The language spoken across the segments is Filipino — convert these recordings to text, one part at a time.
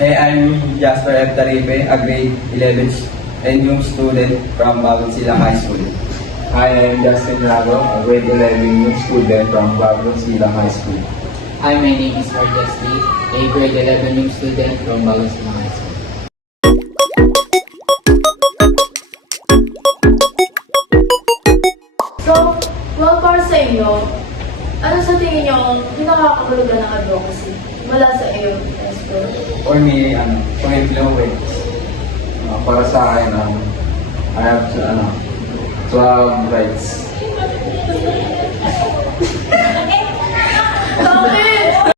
Hey, I'm Jasper F. Taripe, a grade 11 and new student from Bagong Silang High School. I am Justin Lago, a grade 11 new student from Bagong Silang High School. Hi, my name is Arjas Lee, a grade 11 new student from Bagong Silang High School. So, para sa inyo, ano sa tingin nyo ang pinakakahulugan ng advocacy mula sa iyo, Esther? For me, pang-influence. Para sa akin, I have to have rights. Bakit?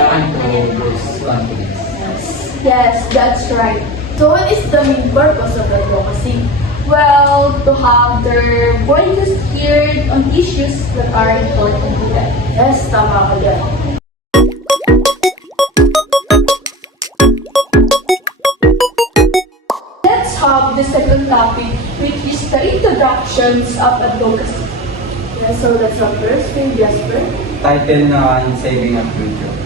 And to boost confidence. Yes, that's right. So what is the main purpose of advocacy? Well, to have their voices heard on issues that are important to them. Yes, tama ka dyan. Let's have the second topic, which is the introductions of advocacy. Yes, so that's our first thing, Jasper. Title na Saving ang Future.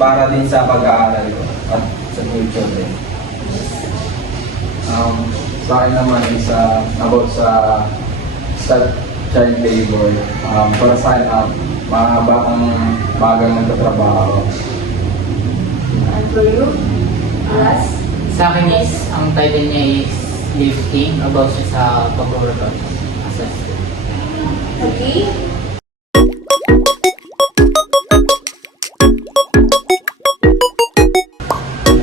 Para din sa pag-aaral ko at sa future din. Sa akin naman is about sa child labor. Para sa akin, mahaba kang bagang nagtatrabaho. And for you, Alas? Sa akin is, ang title niya is Lifting, about siya sa pag-workout as a student. Okay.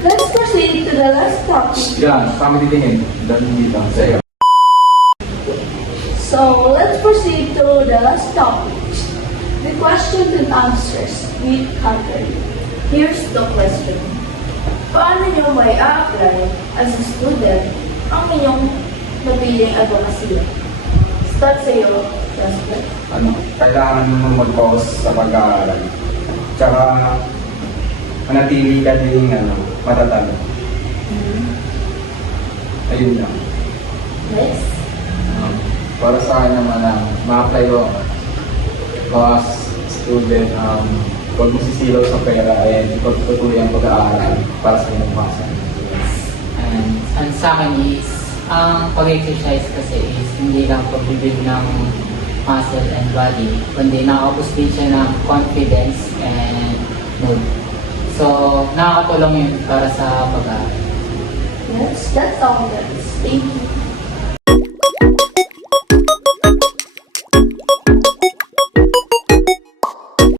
Let's proceed to the last topic. Yan, kami titingin. Dahil dito sa'yo. So, let's proceed to the last topic. The questions and answers with Catherine. Here's the question. Paano nyo may apply as a student ang inyong napiling advocacy? Start sa iyo, Jasper. Kailangan mo mag-focus sa pag-aaral. Tsaka, manatili ka din matatalo. Ayun lang. Next. Para sa akin naman ma-apply ko as student, huwag masisilaw sa pera and ipagpatuloy ang pag-aaral para sa kinabukasan. And sa akin is, ang pag-exercise kasi is hindi lang pag-build ng muscle and body, kundi nakakapos din siya ng confidence and mood. So, nakakatulong yun para sa pag-aaral. Yes, that's all, guys. Thank you.